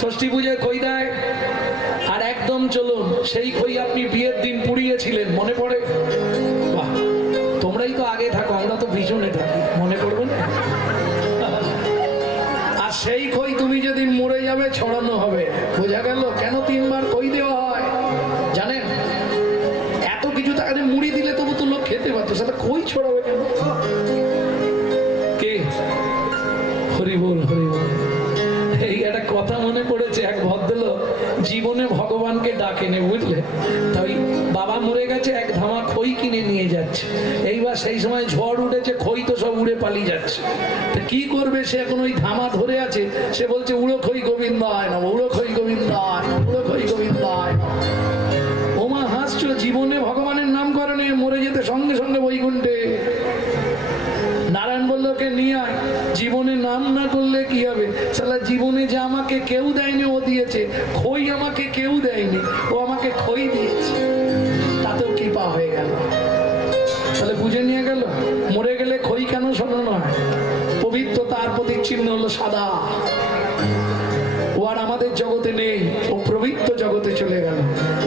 ষষ্ঠী পুজোয় খই দেয়। আর একদম চলুন, সেই খই আপনি বিয়ের দিন পুড়িয়েছিলেন, মনে পড়ে? বাহ, তোমরাই তো আগে থাকো, আমরা তো পিছনে থাকি, মনে পড়বে না? আর সেই খই তুমি যেদিন মরে যাবে ছড়ানো হবে। বোঝা গেল কেন 3 বার খই দেওয়া হয় জানেন? এত কিছু তাকে মুড়ি দিলে তবু তো লোক খেতে পারতো, সেটা খই ছড়াবে কেন? কে? হরি বল, হরি বল। এই একটা কথা মনে পড়েছে, এক ভদ্রলোক জীবনে ভগবানকে ডাকেনি, বুঝলে? তাই বাবা মরে গেছে, এক ধামা খই কিনে নিয়ে যাচ্ছে। এইবার সেই সময় ঝড় উঠেছে, খই তো সব উড়ে পালিয়ে যাচ্ছে। তা কি করবে সে? এখন ওই ধামা ধরে আছে, সে বলছে উড়ো খই গোবিন্দায় নমঃ, উড়ো খই গোবিন্দায় নমঃ, উড়ো খই গোবিন্দায় নমঃ। ওমা হাসছো, জীবনে ভগবানের নাম করেনি, মরে যেতে সঙ্গে সঙ্গে বৈকুণ্ঠে। নারায়ণ বলল ওকে নিয়ে আয়। জীবনে নাম না করলে কি হবে? সালা জীবনে যে আমাকে কেউ দেয়নি ও দিয়েছে, খই আমাকে কেউ দেয়নি, ও আমাকে খই দিয়েছে, তাতেও কৃপা হয়ে গেল। তাহলে বুঝে নিয়ে গেল মরে গেলে খই কেন শোনানো হয়? পবিত্রতার প্রতীক চিহ্ন হলো সাদা। ও আর আমাদের জগতে নেই, ও পবিত্র জগতে চলে গেল।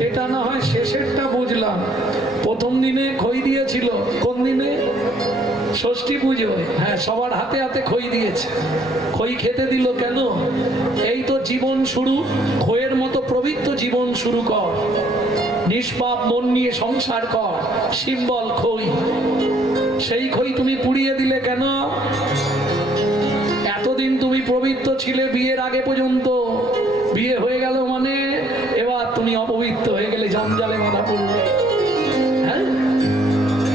এটা না হয় শেষেরটা বুঝলাম। প্রথম দিনে খই দিয়েছিল, কোন দিনে? ষষ্ঠী পুজোয়। হ্যাঁ, সবার হাতে হাতে খই দিয়েছে। খই খেতে দিল কেন? এই তো জীবন শুরু, খইয়ের মতো পবিত্র জীবন শুরু কর, নিষ্পাপ মন নিয়ে সংসার কর, সিম্বল খই। সেই খই তুমি পুড়িয়ে দিলে কেন? এতদিন তুমি পবিত্র ছিলে বিয়ের আগে পর্যন্ত, বিয়ে হয়ে গেল মানে এবার তুমি অপবিত্র হয়ে গেলে, জঞ্জালে বাধা পড়লে। হ্যাঁ,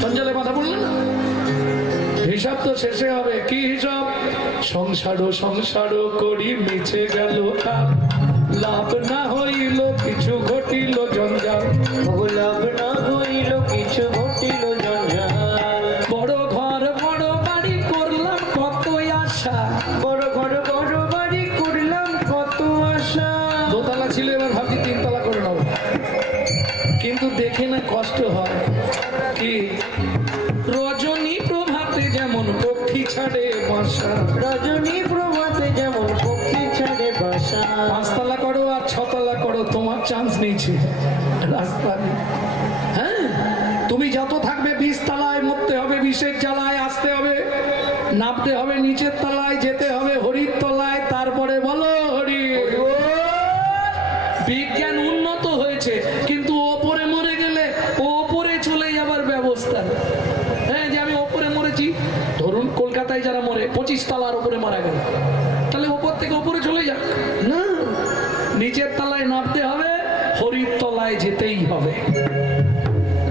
জঞ্জালে বাধা পড়লে না, হিসাব তো শেষে হবে। কি হিসাব? সংসার করি মিছে গেল কাল, লাভ না হইল কিছু ঘটিল জঞ্জাল, লাভ না হইল কিছু ঘটিল জঞ্জাল। বড় ঘর বড় বাড়ি করলাম কত আশা, বড় ঘর বড় বাড়ি করলাম কত আশা। দোতলা ছিল, এবার ভাবছি 3 তলা করে নেবো, কিন্তু দেখে না কষ্ট হয়। কি? রজনী প্রভাতে যেমন পক্ষী ছাড়ে বাসা, রজনী প্রভাতে যেমন পক্ষী ছাড়ে বাসা। 5 তলা করো আর 6 তলা করো, তোমার চান্স নিচ্ছে রাস্তা নেই। হ্যাঁ, তুমি যত থাকবে 20 তলায়, মরতে হবে 20-এর জ্বালায়, আসতে হবে, নামতে হবে নিচের তলায়, যেতে হবে হরির তলায়, তারপরে বলো হরি। বিজ্ঞান উন্নত হয়েছে, কিন্তু ওপরে মরে গেলে ওপরে চলে যাবার ব্যবস্থা। হ্যাঁ, যে আমি ওপরে মরেছি, ধরুন কলকাতায় যারা মরে 25 তলার উপরে মারা গেল, তাহলে ওপর থেকে ওপরে চলে যাক না, নিচের তলায় নামতে হবে, হরির তলায় যেতেই হবে।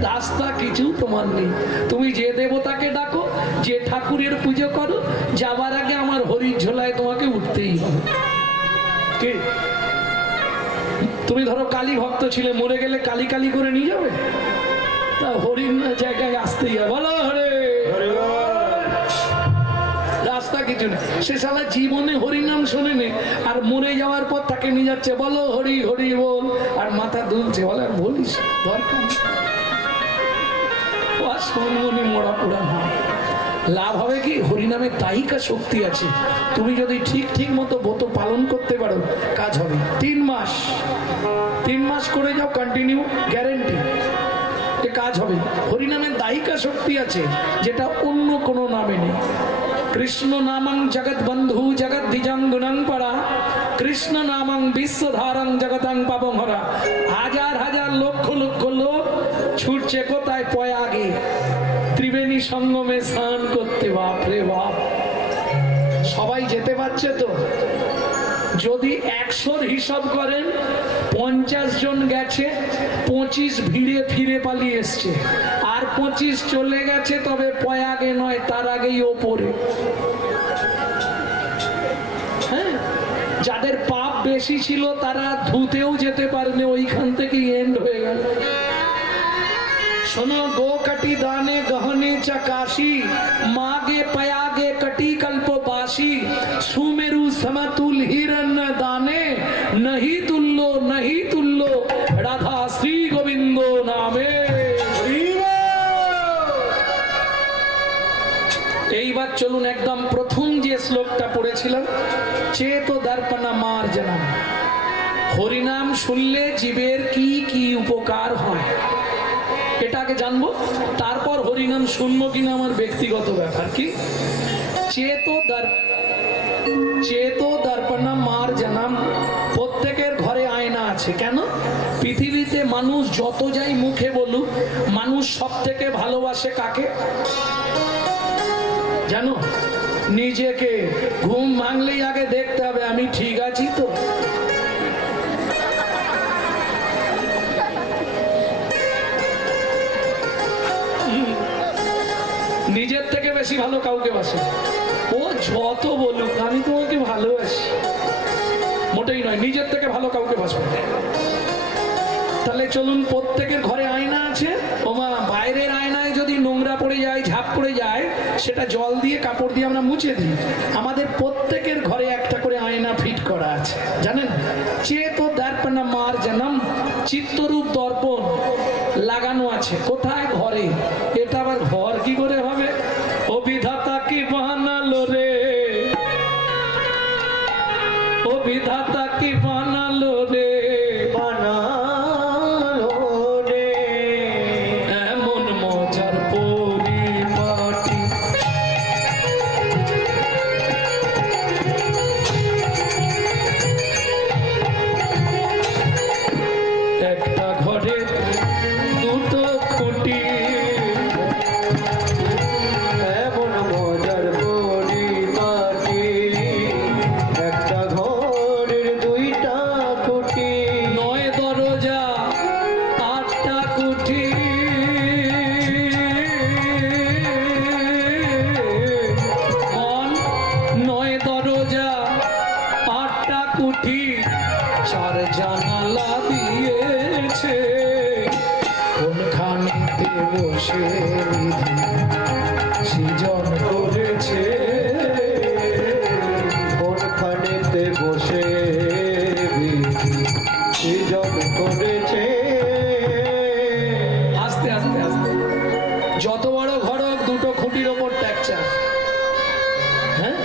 রাস্তা কিছু তোমার নেই। তুমি যে দেবতাকে ডাকো, যে ঠাকুরের পুজো করো, যাবার আগে আমার হরির ঝোলায় তোমাকে উঠতেই হবে। কি? তুমি ধরো কালী ভক্ত ছিলে, মরে গেলে কালী কালী করে নিয়ে যাবে? তা হরির জায়গায় আসতেই হবে, বলো হরে। রাস্তা কিছু না। সে শালা জীবনে হরিনাম শোনেনি, আর মরে যাওয়ার পর তাকে নিয়ে যাচ্ছে, বলো হরি হরি বল, আর মাথা দুলছে, বলে আর বলিস দরকার। মোড়া পোড়া না, লাভ হবে কি? হরিনামে তাইকা শক্তি আছে। তুমি যদি ঠিক মতো ব্রত পালন করতে পারো, কাজ হবে। 3 মাস করে যাও কন্টিনিউ, গ্যারেন্টি কাজ হবে। হরিনামের দায়িকা শক্তি আছে, যেটা অন্য কোনো নামে নেই। কৃষ্ণ নামং জগৎ বন্ধু জগৎ দ্বিজঙ্গুণং পরা, কৃষ্ণ নামং বিশ্বধারং জগতং পাপং হরা। হাজার হাজার লক্ষ লক্ষ লোক ছুটছে কোথায়? প্রয়াগে, ত্রিবেণী সঙ্গমে স্নান করতে। বাপ রে বাপ, সবাই যেতে পারছে তো? যদি 100-র হিসাব করেন, 50 জন গেছে, 25 ভিড়ে ফিরে পালিয়ে এসছে, আর 25 চলে গেছে, তবে প্রয়াগে নয়, তার আগেই ওপরে। হ্যাঁ, যাদের পাপ বেশি ছিল তারা ধুতেও যেতে পারেনি, ওইখান থেকে এন্ড হয়ে গেল। শোনো, গো কটি দানে গহনে চাকাশি, মাগে পয়াগে কটি কল্পবাসী, সুমেরু সমতুল হিরণ দানে, नहीं तुल्लो राधा श्री गोविंद नामे। এইবার চলুন একদম প্রথম যে শ্লোকটা পড়েছিলাম, চেতো দর্পণ মার্জনম। হরিনাম শুনলে জীবের কি কি উপকার হয় এটা আগে জানবো, তারপর হরিনাম শুনবো কিনা আমার ব্যক্তিগত ব্যাপার। কি চেতো দর্পণম মার জনম, প্রত্যেকের ঘরে আয়না আছে। কেন? পৃথিবীতে মানুষ যত যাই মুখে বলুক, মানুষ সব থেকে ভালোবাসে কাকে জানো? নিজেকে। ঘুম ভাঙলেই আগে দেখতে হবে আমি ঠিক আছি তো। নিজের থেকে বেশি ভালো কাউকে বাসে। ও যত বলুক আমি তোমাকে ভালোবাসি, মোটেই নয়, নিজের থেকে ভালো কাউকে বাসবে। তাহলে চলুন, প্রত্যেকের ঘরে আয়না আছে। ওমা, বাইরের আয়নায় যদি নোংরা পড়ে যায়, ঝাঁপ পড়ে যায়, সেটা জল দিয়ে কাপড় দিয়ে আমরা মুছে দিই। আমাদের প্রত্যেকের ঘরে একটা করে আয়না ফিট করা আছে, জানেন? চেতো দর্পণম মার জনম, চিত্তরূপ দর্পণ লাগানো আছে। কোথায়? ঘরে। এটা আবার ঘর কি করে হবে? ও বিধাতা কি বানালো রে, ও বিধাতা কি বানালো রে, বানালো রে এমন মজার পরিপাটি। একটা ঘরে দুটো খুঁটি, এমন মজার পরিপাটি, একটা ঘরের দুইটা খুঁটি, নয় দরজা আটটা কুঠি, নয় দরজা আটটা কুঠি, চার জানালা দিয়েছে, কোনখানেতে বসে বিধি সৃজন করেছে, কোনখানেতে বসে বিধি সৃজন করেছে। আস্তে আস্তে আস্তে। যত বড় ঘর হোক, দুটো খুঁটির ওপর ট্যাকচার। হ্যাঁ,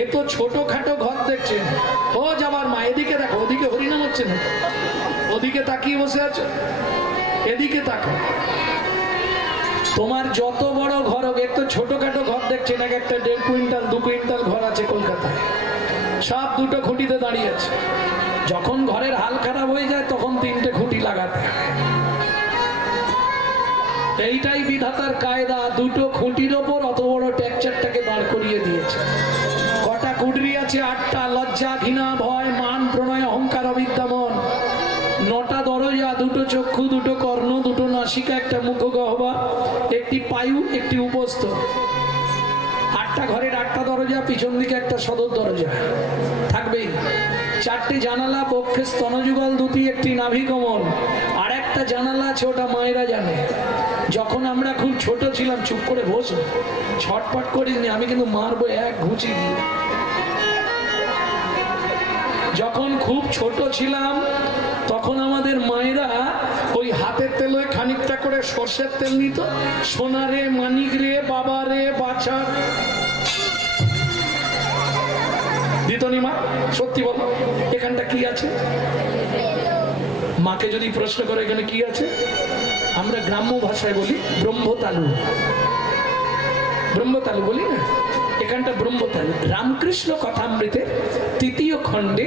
এ তো ছোটখাটো ঘর দেখছেন। ও যাবার মা, এদিকে দেখো, ওদিকে হরিনাম হচ্ছে না, ওদিকে তাকিয়ে বসে আছো, এদিকে তাকো। তোমার যত বড় ঘর হোক, একটু ছোটখাটো ঘর দেখছেন, এক একটা 1.5 কুইন্টাল 2 কুইন্টাল ঘর আছে কলকাতায়, সব দুটো খুঁটিতে দাঁড়িয়ে আছে। যখন ঘরের হাল খারাপ হয়ে যায়, তখন 3টে খুঁটি লাগাতে হয়। এইটাই বিধাতার কায়দা, দুটো খুঁটির ওপর অত বড় ট্যাকচারটাকে দাঁড় করিয়ে দিয়েছে। কটা কুডরি আছে? 8টা। লজ্জা, ঘৃণা, ভয়, মান, প্রণয়, অহংকার, অবিদ্যামন। 9টা দরজা, দুটো চক্ষু, দুটো কর্ণ, দুটো নাসিকা, একটা মুখ গহ্বর, একটি পায়ু, একটি উপস্থ। 8টা ঘরের 8টা দরজা, পিছন দিকে একটা সদর দরজা থাকবেই। 4টে জানালা, পক্ষে স্তনযুগল দুটি, একটি নাভি কমল। আর একটা জানালা আছে, ওটা মায়েরা জানে। যখন আমরা খুব ছোট ছিলাম, চুপ করে বসো, ছটপট করিনি, আমি কিন্তু মারবো এক ঘুচি দিয়ে। যখন খুব ছোট ছিলাম, তখন আমাদের মায়েরা ওই হাতের তেলে খানিকটা করে সর্ষের তেল নিত। সোনা রে, মানিক রে, বাবা রে, বাছা দিতনি মা? সত্যি বলো, এখানটা কি আছে? মাকে যদি প্রশ্ন করে এখানে কি আছে, আমরা গ্রাম্য ভাষায় বলি ব্রহ্মতালু। ব্রহ্মতালু বলি না, এখানটা ব্রহ্মতালু। রামকৃষ্ণ কথামৃতের 3য় খণ্ডে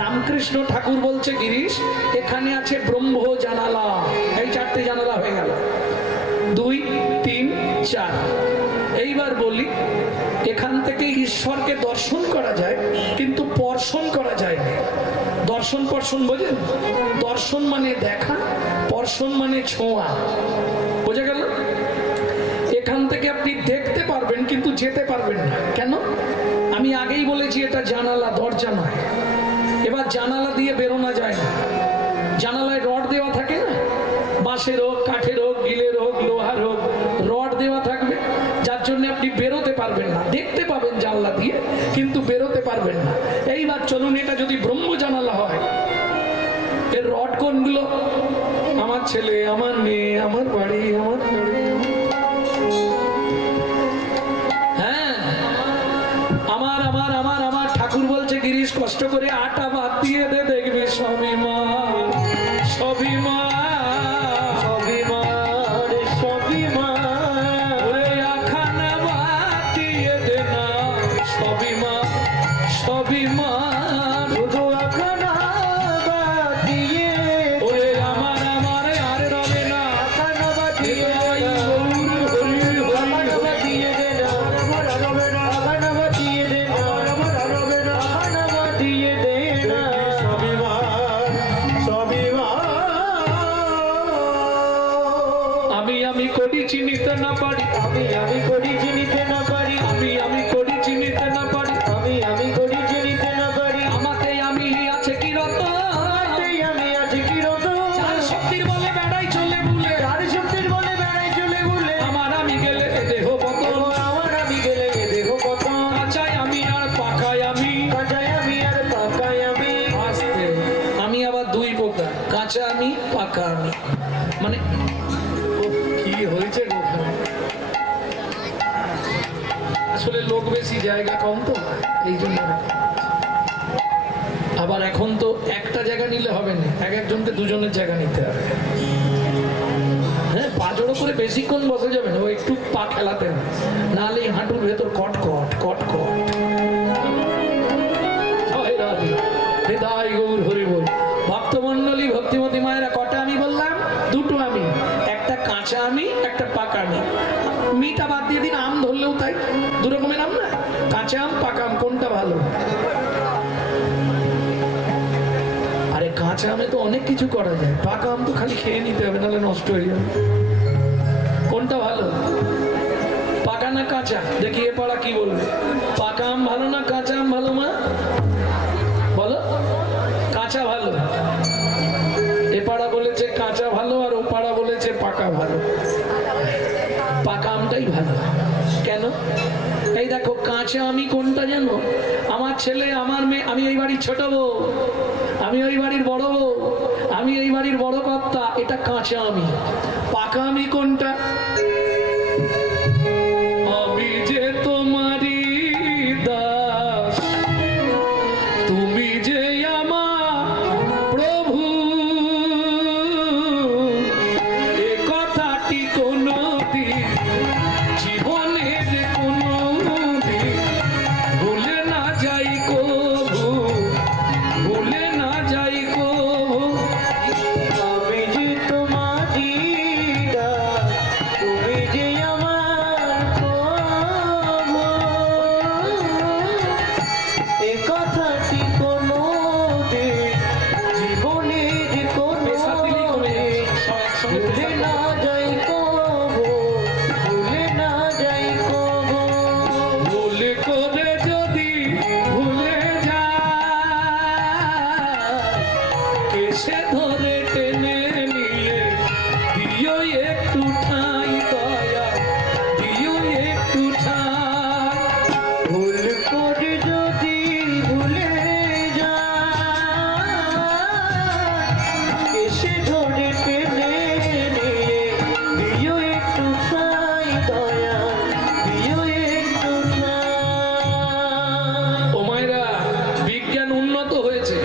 রামকৃষ্ণ ঠাকুর বলছে, গিরিশ এখানে আছে ব্রহ্ম জানালা। এই 4টে জানালা হয়ে গেল, 2, 3, 4। এইবার বলি, এখান থেকে ঈশ্বরকে দর্শন করা যায়, কিন্তু পর্শন করা যায় না। দর্শন পর্শন বোঝেন? দর্শন মানে দেখা, পর্শন মানে ছোঁয়া। বোঝা গেল? এখান থেকে আপনি দেখতে পারবেন, কিন্তু যেতে পারবেন না। কেন? আমি আগেই বলেছি, এটা জানালা, দরজা নয়। এবার জানালা দিয়ে বেরোনো যায় না। জানালায় রড দেওয়া থাকে না, বাঁশের হোক, কাঠের হোক, গিলের হোক, লোহার হোক, রড দেওয়া থাকবে, যার জন্য আপনি বেরোতে পারবেন না। দেখতে পাবেন জানলা দিয়ে, কিন্তু বেরোতে পারবেন না। এইবার চলুন, এটা যদি ব্রহ্ম জানালা হয়, এর রড কোনগুলো? আমার ছেলে, আমার মেয়ে, আমার বাড়ি, আমার বাড়ি। হ্যাঁ, আমার আমার আমার আমার ঠাকুর বলছে, গিরিশ কষ্ট করে আটা বাদ দিয়ে দে, দেখবি সব অভিমান শুধু আখানা বাদিয়ে ওরে আমার আমার আর রবে না আখানা বাদিয়ে হরি হরি হরি দিয়ে দে না আখানা বাদিয়ে দে না আখানা বাদিয়ে দে না আমি করি চিনিতে না পারি আমি করি চিনিতে না পারি আমি করি চিনিতে না পারি আমি করি চিনিতে না পারি আমাতে আমি আছে কি রত তাই আমি আছি কি রত চার শক্তির বলে বেড়াই চলে ভুলে আর শক্তির বলে বেড়াই চলে বলে আমার আমি গেলে দেহ পতন আমার আমি গেলে দেহ কত কাঁচাই আমি আর পাকাই আমি কাঁচায় আমি আর পাকায় আমি আস্তে আমি আবার দুই প্রকার কাঁচা আমি পাকা আমি মানে উফ, কি হয়েছে গো ওখানে? আসলে লোক বেশি জায়গা কম তো এই জন্য আবার এখন তো একটা জায়গা নিলে হবে না এক একজনকে দুজনের জায়গা নিতে হবে হ্যাঁ পা জোড়ো করে বেশিক্ষণ বসে যাবে না ও একটু পা খেলাতে হবে নাহলে এই হাঁটুর ভেতর কট কট কট কট জয় রাধে হৃদয় গৌর হরি বল ভক্তমণ্ডলী ভক্তিমতী মায়েরা কটা আমি বললাম দুটো আমি একটা কাঁচা আমি একটা পাকা আমি মিটা বাদ দিয়ে দিন আম ধরলেও তাই দু রকমের আম না কাঁচা আম পাকা আম কোনটা ভালো আরে কাঁচা আমে তো অনেক কিছু করা যায় পাকা আম তো খালি খেয়ে নিতে হবে নাহলে নষ্ট হয়ে যাবে কোনটা ভালো পাকা না কাঁচা দেখি এ পাড়া কি বলবে পাকা আম ভালো না কাঁচা আম ভালো মা বলো কাঁচা ভালো এ পাড়া বলেছে কাঁচা ভালো আর ও পাড়া বলেছে পাকা ভালো পাকা আমটাই ভালো কেন এই দেখো কাঁচা আমি কোনটা জানো আমার ছেলে আমার মেয়ে আমি এই বাড়ির ছোট বউ আমি ওই বাড়ির বড় বউ আমি এই বাড়ির বড় কর্তা এটা কাঁচা আমি পাকা আমি কোনটা আমি যে তোমারই দাস তুমি যে আমার প্রভু এ কথাটি কোনদিন জীবনের কোনদিন ভুলে না যাই কভু ভুলে না যাই কভু আমি যে তোমারই দাস, তুমি যে আমার প্রভু। এ কথাটি কোনোদিন জীবনের কোনোদিন ভুলে না যাই কভু, ভুলে না যাই কভু। ভুল করে যদি ভুলে যায় এসে ধরে টেনে নিয়ে দিও একটু ঠাঁই দয়া দিও একটু ঠাঁই ভুল করে যদি ভুলে যায় এসে ধরে টেনে নিয়ে দিও একটু ঠাঁই দয়া দিও একটু ঠাঁই। ও মায়েরা বিজ্ঞান উন্নত হয়েছে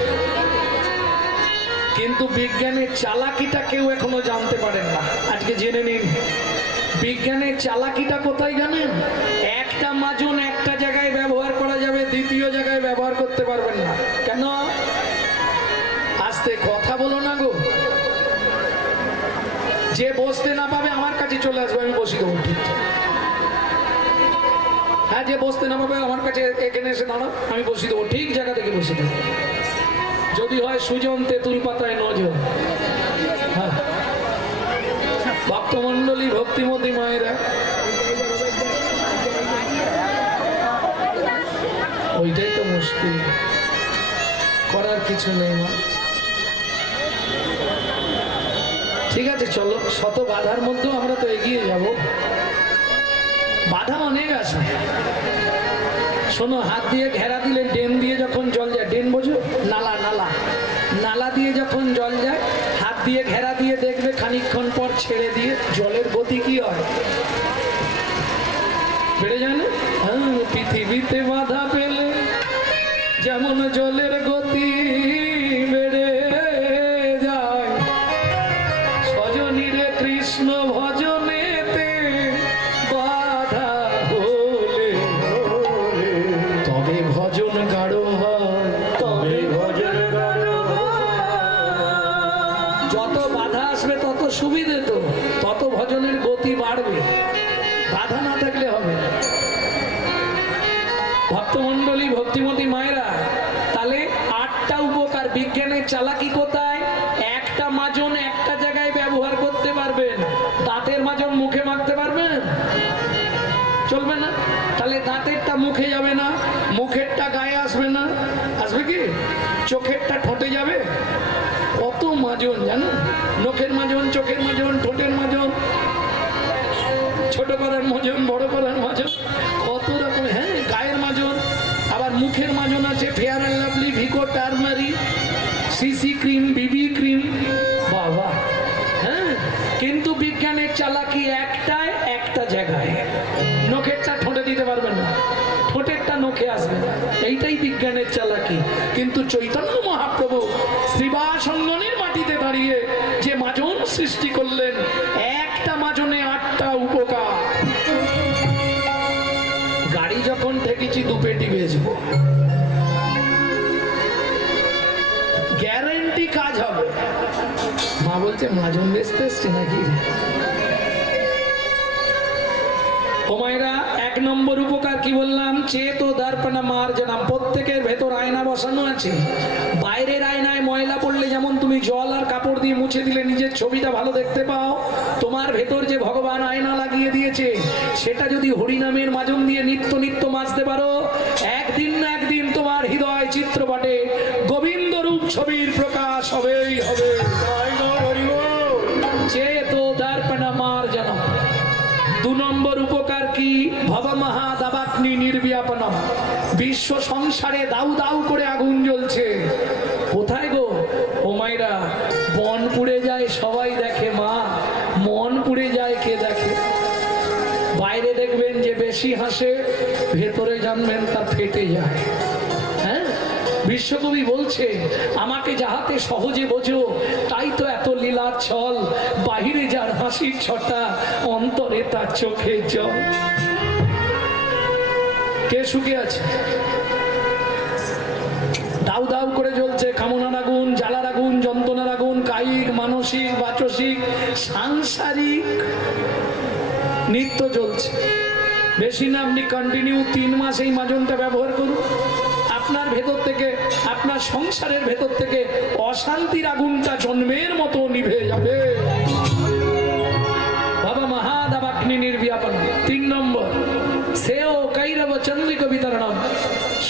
কিন্তু বিজ্ঞানের চালাকিটা কেউ এখনো জানতে পারেন না আজকে জেনে নিন বিজ্ঞানের চালাকিটা কোথায় জানেন একটা মাজন একটা জায়গায় ব্যবহার করা যাবে দ্বিতীয় জায়গায় ব্যবহার করতে পারবেন না কেন আস্তে কথা বলো না গো যে বসতে না পাবে আমার কাছে চলে আসবে আমি বসি দেবো ঠিক হ্যাঁ যে বসতে না পাবে আমার কাছে এখানে এসে দাঁড়াও আমি বসি দেবো ঠিক জায়গা থেকে বসে দেবো যদি হয় সুজন তেঁতুল পাতায় নজন হ্যাঁ ভক্তমণ্ডলী ভক্তিমতী মায়েরা ওইটাই তো মুশকিল করার কিছু নেই মা ঠিক আছে চলো শত বাধার মধ্যেও আমরা তো এগিয়ে যাব বাধা অনেক আছে শোনো হাত দিয়ে ঘেরা দিলে ড্রেন দিয়ে যখন জল যায় ড্রেন বোঝো নালা নালা নালা দিয়ে যখন জল যায় হাত দিয়ে ঘেরা দিয়ে দেখবে খানিকক্ষণ পর ছেড়ে দিয়ে জলের গতি কি হয় বেড়ে যায় না হ্যাঁ পৃথিবীতে বাধা পেলে যেমন জলের গতি বেড়ে যায় সজনীরে কৃষ্ণ ভজনেতে বাধা হলে তবে ভজন গাঢ় হয় চালাকি কোথায়? একটা মাজন একটা জায়গায় ব্যবহার করতে পারবেন, দাঁতের মাজন মুখে মাখতে পারবেন? চলবে না। তাহলে দাঁতেরটা মুখে যাবে না, মুখেরটা গায়ে আসবে না, আসবে কি? চোখেরটা ঠোঁটে যাবে। কত মাজন জানো, নখের মাজন, চোখের মাজন, ঠোঁটের মাজন, ছোট করার মাজন, বড় করার মাজন, কত রকম। হ্যাঁ, গায়ের মাজন, আবার মুখের মাজন আছে fair and lovely, Vicco, turmeric, CC cream, BB cream, বাবা। হ্যাঁ, কিন্তু বিজ্ঞানের চালাকি একটাই, একটা জায়গায়। নখেরটা ঠোঁটে দিতে পারবেন না, ঠোঁটেরটা নখে আসবে না, এইটাই বিজ্ঞানের চালাকি। কিন্তু চৈতন্য মহাপ্রভু শ্রীবাসঙ্গনের মাটিতে দাঁড়িয়ে যে মাজন সৃষ্টি করলেন, একটা মাজনে 8টা উপকার। গাড়ি যখন ঠেকেছি 2 পেটি বেচবো, গ্যারান্টি কাজ হবে। মা বলছে মাজন বেচতে এসছে নাকি? ও মায়েরা, 1 নম্বর উপকার কি বললাম? চেতো দর্পণ মার্জনম। প্রত্যেকের ভেতর আয়না বসানো আছে। বাইরের আয়নায় ময়লা পড়লে যেমন তুমি জল আর কাপড় দিয়ে মুছে দিলে নিজের ছবিটা ভালো দেখতে পাও, তোমার ভেতর যে ভগবান আয়না লাগিয়ে দিয়েছে, সেটা যদি হরিনামের মাজন দিয়ে নিত্য নিত্য মাজতে পারো, একদিন না একদিন তোমার হৃদয় চিত্রপটে গোবিন্দ রূপ ছবির প্রকাশ হবেই হবে। চেতো দর্পণ মার্জনম। 2 নম্বর উপকার কি? ভব মহাদাবাগ্নি নির্ব্যাপনম। বিশ্ব সংসারে দাউ দাউ করে আগুন জ্বলছে। কোথায় গো? ও মাইরা, বন পুড়ে যায় সবাই দেখে, মা মন পুড়ে যায় কে দেখে? বাইরে দেখবেন যে বেশি হাসে, ভেতরে জানবেন তা ফেটে যায়। হ্যাঁ, বিশ্বকবি বলছে, আমাকে যাহাতে সহজে বোঝো, তাই তো এত লীলার ছল। বাহিরে যার হাসির ছটা, অন্তরে তার চোখে জল। কে সুখে আছে? দাউ দাউ করে জ্বলছে কামনার আগুন, জ্বালার আগুন, যন্ত্রণার আগুন, কায়িক, মানসিক, বাচসিক, সাংসারিক নিত্য জ্বলছে। বেশি না, আপনি কন্টিনিউ 3 মাস এই মাজনটা ব্যবহার করুন, আপনার ভেতর থেকে, আপনার সংসারের ভেতর থেকে অশান্তির আগুনটা জন্মের মতো নিভে যাবে। বাবা মহাদাবাগ্নি নির্ব্যাপন। 3 নম্বর, সেও কৈরব চন্দ্রিক বিতরণম।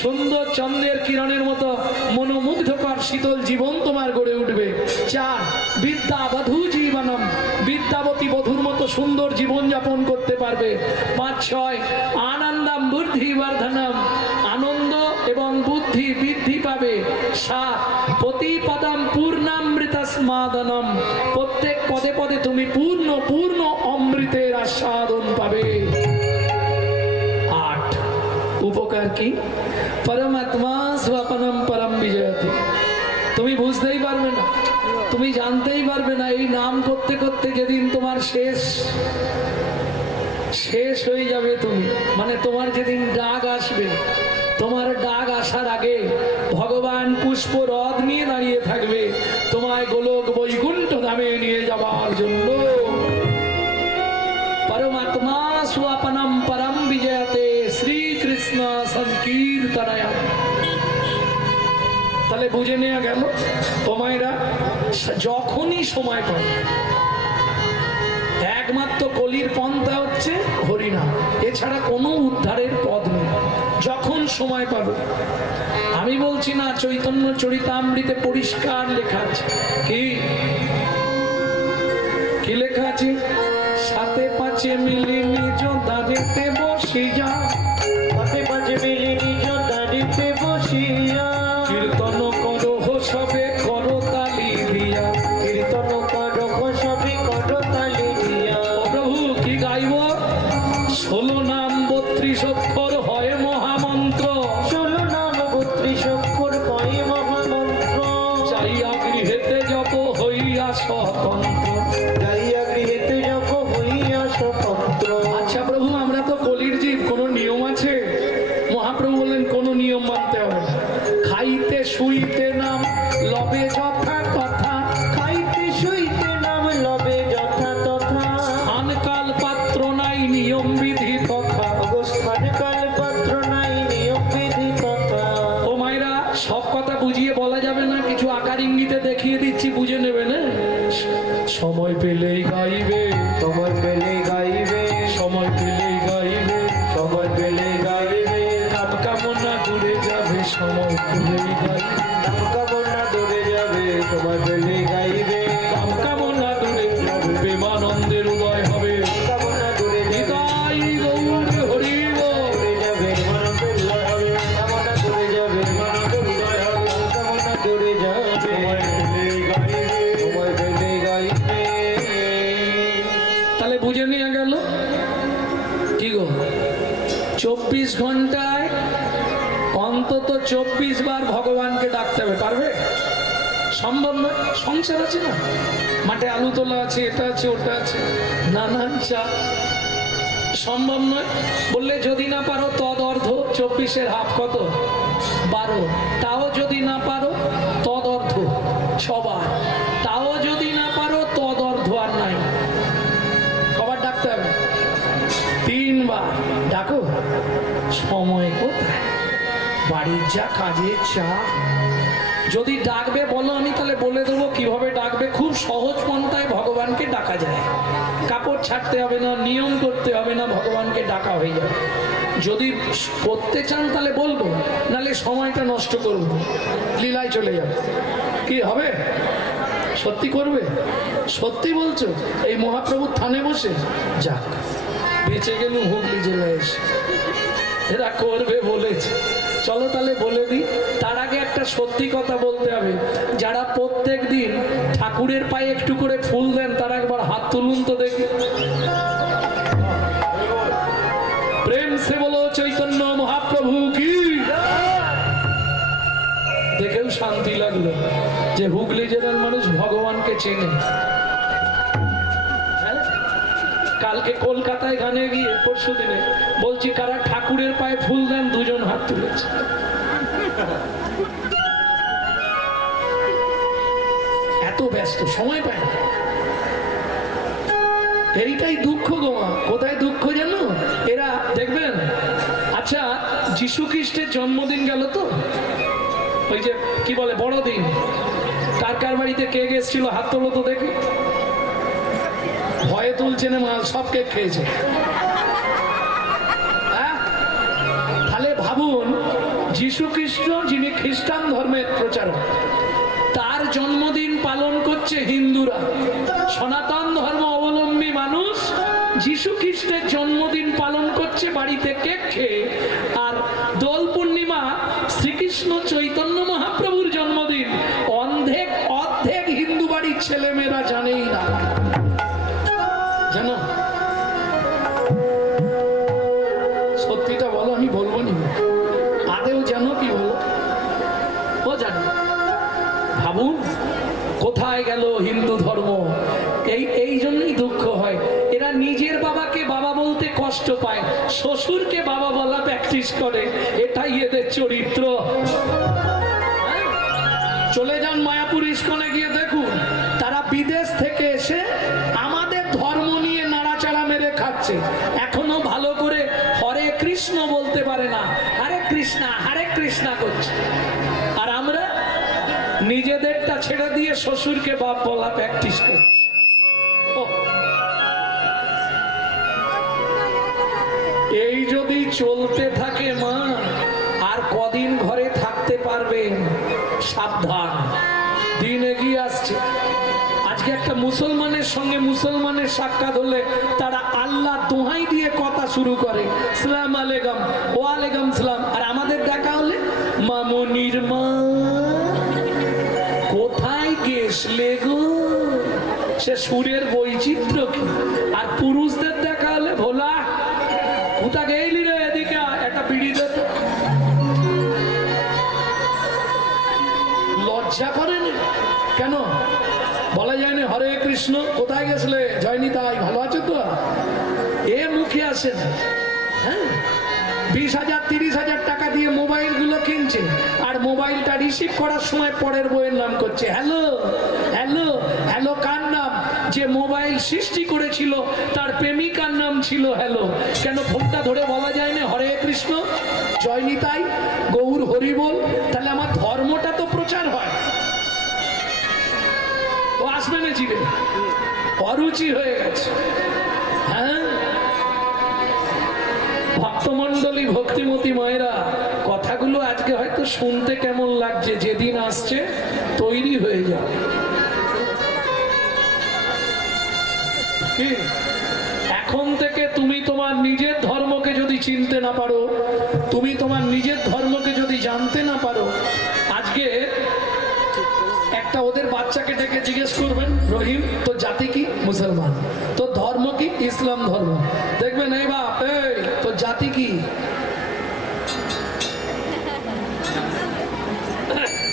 সুন্দর চন্দ্রের কিরণের মতো মনোমুগ্ধকর শীতল জীবন তোমার গড়ে উঠবে। 4, বিদ্যা বধূ জীবনম। বিদ্যাবতী বধূর মতো সুন্দর জীবন যাপন করতে পারবে। 5, 6, আনন্দম বুদ্ধি বর্ধনম। আনন্দ এবং বুদ্ধি বৃদ্ধি পাবে। 7, প্রতিপদম পূর্ণামৃত স্মাদনম। প্রত্যেক পদে পদে তুমি পূর্ণ পূর্ণ অমৃতের আস্বাদন পাবে। 8, উপকার কি? পরমাত্মা স্বপনম পরম বিজয়তি। তুমি বুঝতেই পারবে না, তুমি জানতেই পারবে না, এই নাম করতে করতে যেদিন তোমার শেষ হয়ে যাবে, তুমি মানে তোমার যেদিন ডাক আসবে, তোমার ডাক আসার আগে ভগবান পুষ্প রথ নিয়ে দাঁড়িয়ে থাকবে তোমায় গোলক বৈকুণ্ঠ ধামে নিয়ে যাবার জন্য। পরমাত্মা স্বপনম পরম বিজয়তে শ্রীকৃষ্ণ সংকীর্তনয়া। তাহলে বুঝে নেওয়া গেল, তোমায়রা যখনই সময় পাবে, একমাত্র কলির পন্থা হচ্ছে হরিনাম, এছাড়া কোনো উদ্ধারের পথ নেই। যখন সময় পাবে, আমি বলছি না, চৈতন্য চরিতামৃতে পরিষ্কার লেখা আছে। কি লেখা আছে? 7 5 মিলি নিজ দাঁড়িতে বসিয়া, 7 5 মিলি নিজ দাঁড়িতে বসিয়া, কীর্তন করো সবে করো তালি দিয়া। কীর্তন করো সবে করো তালি দিয়া। ও প্রভু, কি গাইব? 16 নাম 32 অক্ষর হয় মহামন্ত্র। 16 নাম 32 অক্ষর হয় মহামন্ত্র। চাইয়া গৃহেতে জপ হইয়া স্বতন্ত্র। যাইয়া গৃহেতে জপ হইয়া স্বতন্ত্র। আচ্ছা প্রভু, আমরা তো কলির জীব, কোনো নিয়ম আছে? মহাপ্রভু বললেন কোনো নিয়ম মানতে হবে না। খাইতে শুইতে নাম লবে যথা তথা। খাইতে শুইতে নাম লবে যথা তথা। স্থান কাল পাত্র নাই নিয়ম বিধি তথা। অবস্থান কাল পাত্র নাই নিয়ম বিধি তথা। ও মায়েরা, সব কথা বুঝিয়ে বলা যাবে না, কিছু একটু আকার ইঙ্গিতে দেখিয়ে দিচ্ছি, বুঝে নেবে না। সময় পেলেই গাইবে, সময় পেলে গাইবে, সময় পেলেই গাইবে, সময় পেলে গাইবে, কাম কামনা দূরে যাবে, সময় পেলেই গাইবে, নাম কামনা দূরে যাবে, সময় পেলে গাইবে, কাম কামনা দূরে যাবে, প্রেমানন্দের উদয় হবে। কামনা দূরে যাবে, নিতাই গৌর হরি বল। দূরে যাবে, মানবের উদয় হবে, কামনা দূরে যাবে, মানবের উদয় হবে, কামনা দূরে যাবে, সময় পেলে গাইবে, সময় পেলে গাইবে। তাহলে বুঝে নিয়ে গেল কি গো, 24 ঘন্টায় অন্তত 24 বার ভগবানকে ডাকতে হবে। পারবে? সম্ভব নয়। সংসার আছে না, মাঠে আলু তোলা আছে, এটা আছে, ওটা আছে, নানান চাপ, সম্ভব নয়। বললে যদি না পারো তদ অর্ধ, 24-এর হাফ কত? 12। তাও যদি না পারো তদ অর্ধ 6 বার, তাও যদি না পারো তদ অর্ধ আর নাই। কবার ডাকতে হবে? 3 বার। ডাকো। সময় কোথায়? বাড়ির যা কাজের চাপ। যদি ডাকবে বলো, আমি তাহলে বলে দেবো কিভাবে ডাকবে। খুব সহজ পন্থায় ভগবানকে ডাকা যায়। কাপড় ছাড়তে হবে না, নিয়ম করতে হবে না, ভগবানকে ডাকা হয়ে যাবে। যদি করতে চান তাহলে বলবো, নাহলে সময়টা নষ্ট করবো, লীলায় চলে যাবে। কি হবে? সত্যি করবে? সত্যি বলছো? এই মহাপ্রভুর থানে বসে? যাক, বেঁচে গেল হুগলি জেলায় এসে। এরা করবে বলেছে, চলো তাহলে বলে দিই। তার আগে একটা সত্যি কথা বলতে হবে। যারা প্রত্যেক দিন ঠাকুরের পায়ে একটু করে ফুল দেন, তারা একবার হাত তুলুন তো দেখি। প্রেম সে বলো চৈতন্য মহাপ্রভু কি। দেখেও শান্তি লাগলো যে হুগলি জেলার মানুষ ভগবানকে চেনে। হ্যাঁ? কালকে কলকাতায় গানে গিয়ে পরশু দিনে বলছি কারা ঠাকুরের পায়ে ফুল দেন, 2 জন হাত তুলেছে। এত ব্যস্ত, সময় পায় না। এইটাই দুঃখ গোমা। কোথায় দুঃখ জানো? এরা দেখবেন, আচ্ছা যিশু খ্রিস্টের জন্মদিন গেল তো, ওই যে কি বলে বড়দিন, কার কার বাড়িতে কেক এসেছিল হাত তোলো তো দেখি। ভয়ে তুলছে না মাল, সব কেক খেয়েছে। হ্যাঁ? তাহলে ভাবুন, যিশু খ্রিস্ট যিনি খ্রিস্টান ধর্মের প্রচারক, তার জন্মদিন পালন করছে হিন্দুরা। সনাতন ধর্ম অবলম্বী মানুষ যিশু খ্রিস্টের জন্মদিন পালন করছে বাড়িতে কেক খেয়ে। আর দোল পূর্ণিমা শ্রীকৃষ্ণ চৈতন্য মহাপ্রভুর জন্মদিন অর্ধেক হিন্দু বাড়ির ছেলেমেয়েরা জানেই না। জানো? সত্যিটা বলো, আমি বলবো নি। আদেও জানো কি বলো? ও জানো। ভাবুন কোথায় গেল হিন্দু ধর্ম। এই জন্যই দুঃখ হয়। এরা নিজের বাবাকে বাবা বলতে কষ্ট পায়, শ্বশুরকে বাবা বলা প্র্যাকটিস করে। এটাই এদের চরিত্র। হ্যাঁ? চলে যান মায়াপুর ইস্কনে গিয়ে দেখুন, তারা বিদেশ থেকে এসে আমাদের ধর্ম নিয়ে নাড়াচাড়া মেরে খাচ্ছে। এখনো ভালো করে হরে কৃষ্ণ বলতে পারে না, হরে কৃষ্ণা করছে। আর আমরা নিজেদেরটা ছেড়ে দিয়ে শ্বশুরকে বাপ বলা প্র্যাকটিস করছি। এই যদি চলতে থাকে মা, আর কদিন ঘরে থাকতে পারবেন? সাবধান, দিন এগিয়ে আসছে। আজকে একটা মুসলমানের সঙ্গে মুসলমানের সাক্ষাৎ হলে তারা আল্লাহ দোহাই দিয়ে কথা শুরু করে, সালাম আলাইকুম, ওয়ালাইকুম সালাম। আর আমাদের দেখা হলে মামনির মা কোথায় গেছলে গো, সে সুরের বৈচিত্র্য কি। আর পুরুষদের দেখা হলে ভোলা কোথা গেলি রে, এদিকে একটা বিড়ি দে। লজ্জা করেন কেন? বলা যায় না হরে কৃষ্ণ, কোথায় গেছিলে জয়নি তাই, ভালো আছো তো? এ মুখে আসেন। হ্যাঁ, 20,000 30,000 টাকা দিয়ে মোবাইল গুলো কিনছে, আর মোবাইলটা রিসিভ করার সময় পরের বইয়ের নাম করছে। হ্যালো হ্যালো হ্যালো কার নাম? যে মোবাইল সৃষ্টি করেছিল তার প্রেমিকার নাম ছিল হ্যালো। কেন ফোনটা ধরে বলা যায় না হরে কৃষ্ণ, জয় নিতাই, গৌর হরি বল? তাহলে আমার ধর্মটা তো প্রচার হয়। রে, অরুচি হয়ে গেছে। হ্যাঁ, ভক্তমণ্ডলী, ভক্তিমতী মায়েরা, কথাগুলো আজকে হয়তো শুনতে কেমন লাগছে, যেদিন আসছে তৈরি হয়ে যাও। কি? এখন থেকে তুমি তোমার নিজের ধর্মকে যদি চিনতে না পারো, তুমি তোমার নিজের ধর্মকে যদি জানতে না পারো, আজকে একটা ওদের বাচ্চাকে ডেকে জিজ্ঞেস করবেন, রহিম তোর জাতি কি? মুসলমান। তোর ধর্ম কি? ইসলাম ধর্ম। দেখবেন এই বাপ, এই তোর জাতি কি?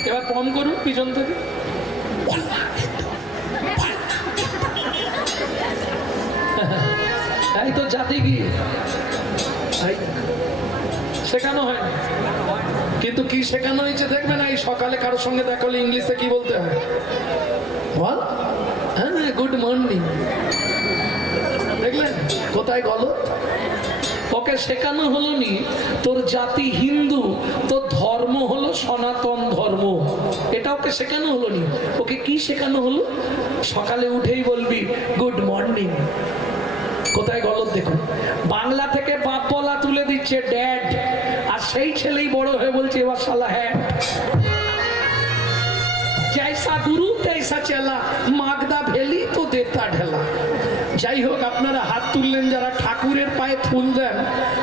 এবার কম করুন পিছন থেকে। এই তোর জাতি কি? শেখানো হয়, কিন্তু কি শেখানো হয়েছে দেখবে না, এই সকালে কারোর সঙ্গে দেখা হলে ইংলিশে কি বলতে হয়? বল, হ্যাঁ, গুড মর্নিং। দেখলেন কোথায় গলত? ওকে শেখানো হলো নি তোর জাতি হিন্দু, তোর ধর্ম হলো সনাতন ধর্ম, এটা ওকে শেখানো হলো নি। ওকে কি শেখানো হলো? সকালে উঠেই বলবি গুড মর্নিং। কোথায় গলত দেখুন। বাংলা থেকে বাপ বলা তুলে দিচ্ছে ড্যাড, আর সেই ছেলেই বড় হয়ে বলছে এবার শালা হ্যাঁ। জৈসা গুরু তৈসা চেলা, মাগদা ভেলি তো দেতা ঢেলা। যাই হোক, আপনারা হাত তুললেন যারা ঠাকুরের পায়ে ফুল দেন,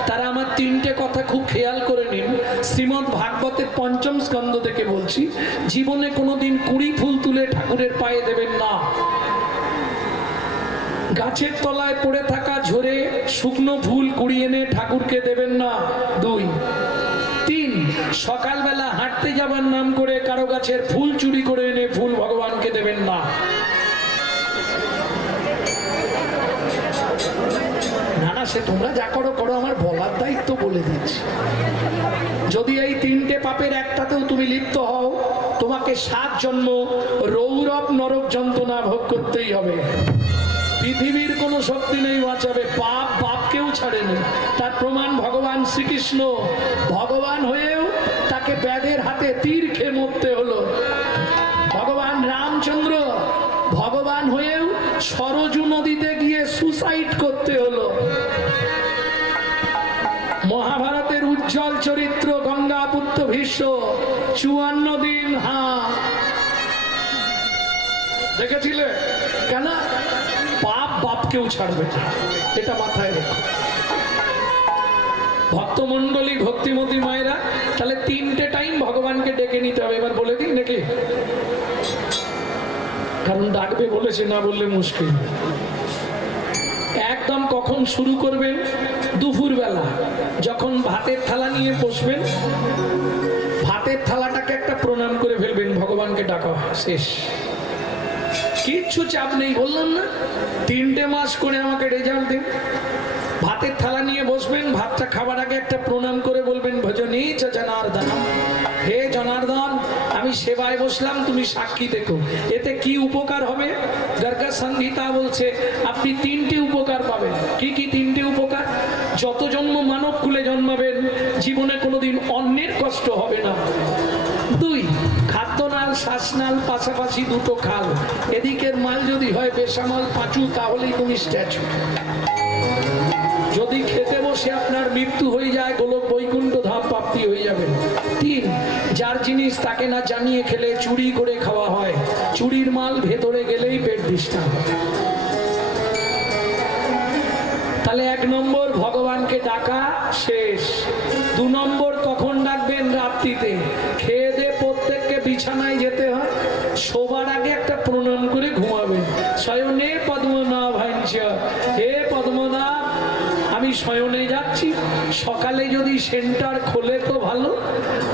তারা আমার তিনটে কথা খুব খেয়াল করে নিন। শ্রীমদ্ ভাগবতের ৫ম স্কন্ধ থেকে বলছি, জীবনে কোনোদিন ২০ ফুল তুলে ঠাকুরের পায়ে দেবেন না। গাছের তলায় পড়ে থাকা ঝরে শুকনো ফুল কুড়িয়ে এনে ঠাকুরকে দেবেন না। ২, ৩, সকালবেলা হাঁটতে যাবার নাম করে কারো গাছের ফুল চুরি করে এনে ফুল ভগবানকে দেবেন না। না না, সে তোমরা যা করো করো, আমার বলার দায়িত্ব বলে দিচ্ছি। যদি এই তিনটে পাপের একটাতেও তুমি লিপ্ত হও, তোমাকে ৭ জন্ম রৌরব নরক যন্ত্রণা ভোগ করতেই হবে। পৃথিবীর কোনো শক্তি নেই বাঁচাবে। পাপ বাপকেও ছাড়েনি। তার প্রমাণ ভগবান শ্রীকৃষ্ণ। ভগবান হয়েও তাকে ব্যাধের হাতে তীর খেয়ে মরতে হলো। ভগবান রামচন্দ্র ভগবান হয়েও সরজু নদীতে গিয়ে সুসাইড করতে হলো। মহাভারতের উজ্জ্বল চরিত্র গঙ্গাপুত্র ভীষ্ম ৫৪ দিন দেখেছিলে কেন? পাপ বাপকেও ছাড়বে না, এটা মাথায় রেখো। ভক্তমণ্ডলী, ভক্তিমতী মায়েরা, তাহলে ৩টে টাইম ভগবানকে ডেকে নিতে হবে। এবার বলে দিই নাকি? কারণ ডাকবে বলেছে, না বললে মুশকিল। একদম কখন শুরু করবেন? দুপুরবেলা যখন ভাতের থালা নিয়ে বসবেন, ভাতের থালাটাকে একটা প্রণাম করে ফেলবেন, ভগবানকে ডাকা শেষ। কিচ্ছু চাপ নেই, বললাম না ৩টে মাস করে আমাকে রেজাল্ট দিন। ভাতের থালা নিয়ে বসবেন, ভাতটা খাবার আগে একটা প্রণাম করে বলবেন ভজনী চ জনার্দন, হে জনার্দন আমি সেবায় বসলাম, তুমি সাক্ষী দেখো। এতে কি উপকার হবে? গর্গা সংহিতা বলছে আপনি ৩টে উপকার পাবেন। কি কি ৩টে উপকার? যত জন্ম মানব কুলে জন্মাবেন, জীবনে কোনোদিন অন্যের কষ্ট হবে না। ২, খাদ্যনাল শ্বাসনাল পাশাপাশি দুটো খাল। এদিকের মাল যদি হয় বেসামাল পাঁচু, তাহলেই তুমি স্ট্যাচু। যদি খেতে বসে আপনার মৃত্যু হয়ে যায়, গোলক বৈকুণ্ঠ ধাম প্রাপ্তি হয়ে যাবে। ৩, যার জিনিস তাকে না জানিয়ে খেলে চুরি করে খাওয়া হয়, চুরির মাল ভেতরে গেলেই পেট ডিস্টার্ব। তাহলে ১ নম্বর ভগবানকে ডাকা শেষ। ২ নম্বর কখন ডাকবেন? রাত্রিতে। খেয়ে দিয়ে প্রত্যেককে বিছানায় যেতে হয়, শোবার আগে একটা প্রণাম করে ঘুমাবেন। শয়নে পদ্মনাভাঞ্চ, হে পদ্মনাভ আমি শয়নে যাচ্ছি। সকালে যদি সেন্টার খোলে তো ভালো,